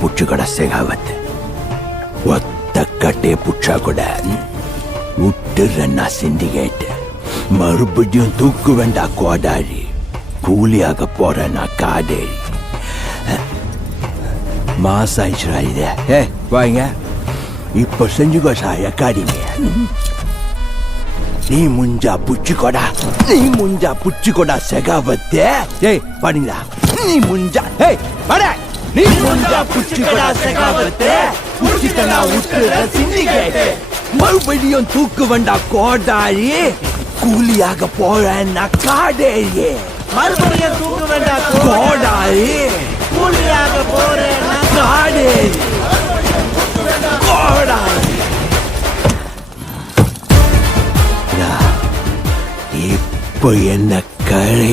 ಪುಚ್ಚುಗಳ ಸಿಗಾವತ್ತೆ. ಒತ್ತ ಕಟ್ಟೆ ಪುಚ್ಚ ಕೂಡ உட்டுறன்னா சிண்டிகேட் மறுபடியும் தூக்கு வேண்டா கோடாரி கூலியாக போறனா காடேரி மாசாயிச்சுரா இது ஏ வாங்க இப்போ செஞ்சுக்கோ சாய காடிங்க நீ முஞ்சா புச்சுக்கோடா நீ முஞ்சா புச்சுக்கோடா செகாவத்தே ஏய் பாடிங்களா நீ முஞ்சா ஏய் பாட ನೀ ಮುಂದ ಪುಚ್ಚಿಕಡ ಸೆಗಾವತ್ತೆ ಪುಚ್ಚಿಕಡ ಹುಟ್ಟದ ಸಿಂಡಿಕೇಟ್ மறுபடியும் தூக்கு வண்டா கோடாரி கூலியாக போறேன்னா காடேரியே மறுபடியும் தூக்கு வேண்டா கோடாரி கூலியாக போறேன்னா காடேரி கோடாரி இப்போ என்ன கரை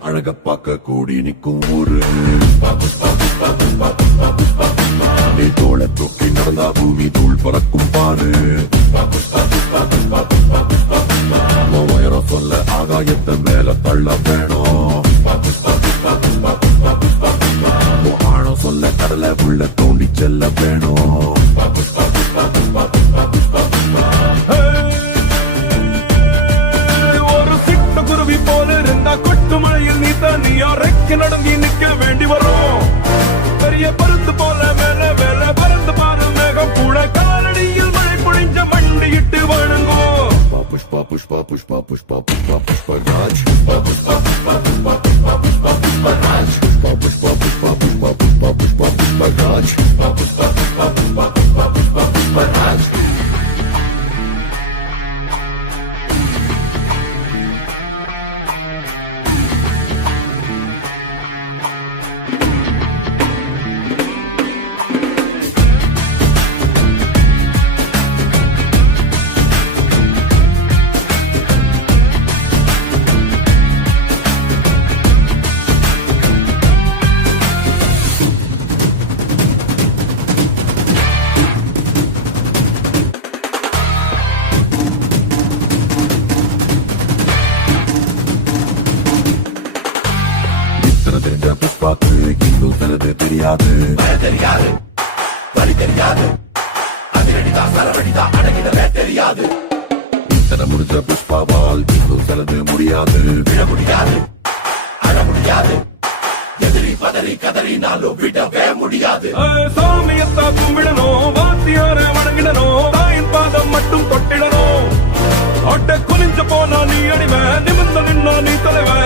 தாடி அழக பார்க்க கூடி நிற்கும் ஊரு. நீ தோள தூக்கி நடந்தா பூமி தூள் பறக்கும் பாரு உன் சொல்ல ஆகாயத்தை மேல தள்ள வேணும். ஆழம் சொல்ல கடலை உள்ள தோண்டி செல்ல வேணும். papos, papos, papos, papos papos, Papos, papos, papos, papos, papos, papos papos, Papos, papos, papos, papos, papos, papos papos, Papos, papos. புஷ்பாக்கு இன்னும் தனது தெரியாது. தெரியாது. வழி தெரியாது. அதிரடிதான் சரவடிதான் அடங்கிடவே தெரியாது. இத்தனை முடிஞ்ச புஷ்பாவால் இன்னும் தனது முடியாது. விட முடியாது. அட முடியாது. எதிரி பதறி கதறினாலும் விடவே முடியாது. சாமியத்தா கும்பிடணும். வாத்தியார வணங்கிடணும். தாயின் பாதம் மட்டும் தொட்டிடணும். அட்ட குனிஞ்ச போனா நீ அடிவன் நிமிர்ந்து நின்னா நீ தலைவன்.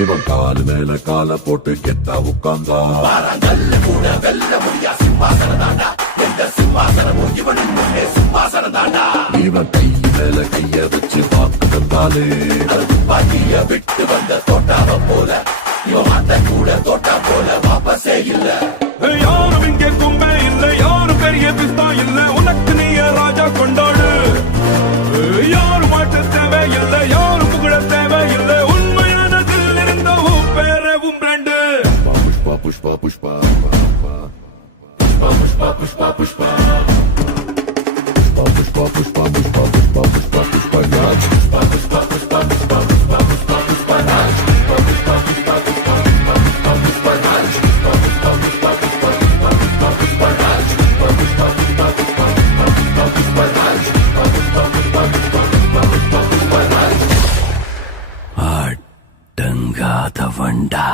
இவன் காலு மேல கால போட்டு கெத்தா உட்கார்ந்தா. இவன் கை மேல கைய வச்சு பார்க்க தந்தாலே பாட்டிய விட்டு வந்த தோட்டாவ போல. இவன் அந்த கூட தோட்டா போல வாபஸே இல்ல. யாரும் இங்கே கும்பே இல்ல யாரும் பெரிய பிஸ்தா இல்ல. உனக்கு நீய ராஜா கொண்டாடு. யாரும் గంగాధవండా